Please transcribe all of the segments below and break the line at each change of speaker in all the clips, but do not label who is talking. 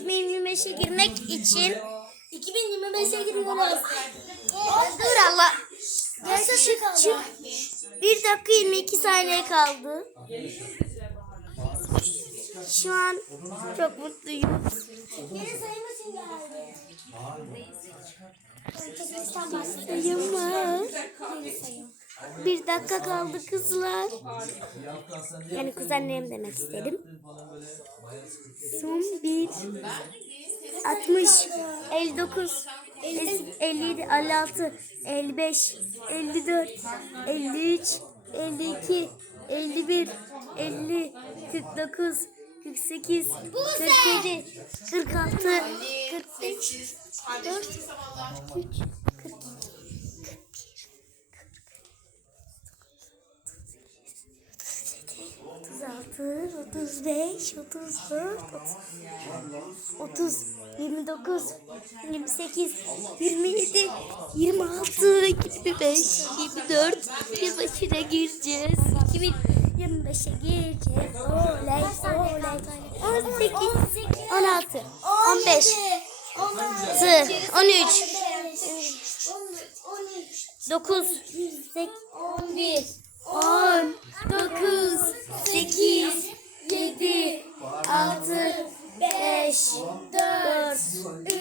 2025'e girmek için
2025'e giriyoruz.
dur Allah. Yaklaşık çık. 1 dakika 22 saniye kaldı. Şu an çok mutluyum.
Geri saymasın geldi. Geri sayım.
Bir dakika kaldı kızlar. Yani kuzenlerim demek istedim. Son bir. 60, 59, 57, 56, 55, 54, 53, 52, 51, 50, 49, 48, 47, 46, 45, 4, 43, 42. 36, 35, 34, 30, 29, 28, 27, 26, 25, 24, yılbaşına gireceğiz. 2025'e gireceğiz. Oley, oley. 18, 16, 15, 16, 13, 9, 8,
11,
3,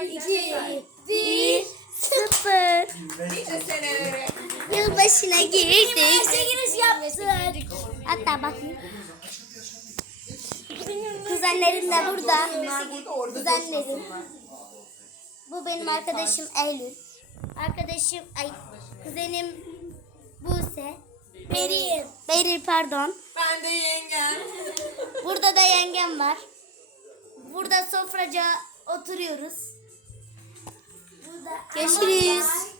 2, 1, 0. Yılbaşına girdik.
giriş yaptık.
Hatta bakayım. Kuzenlerim de burada. Kuzenlerim. Bu benim arkadaşım Eylül. Arkadaşım, ay kuzenim Buse. Beril. Beril pardon.
Ben de yengem.
Burada da yengem var. Burada sofraca oturuyoruz. Görüşürüz.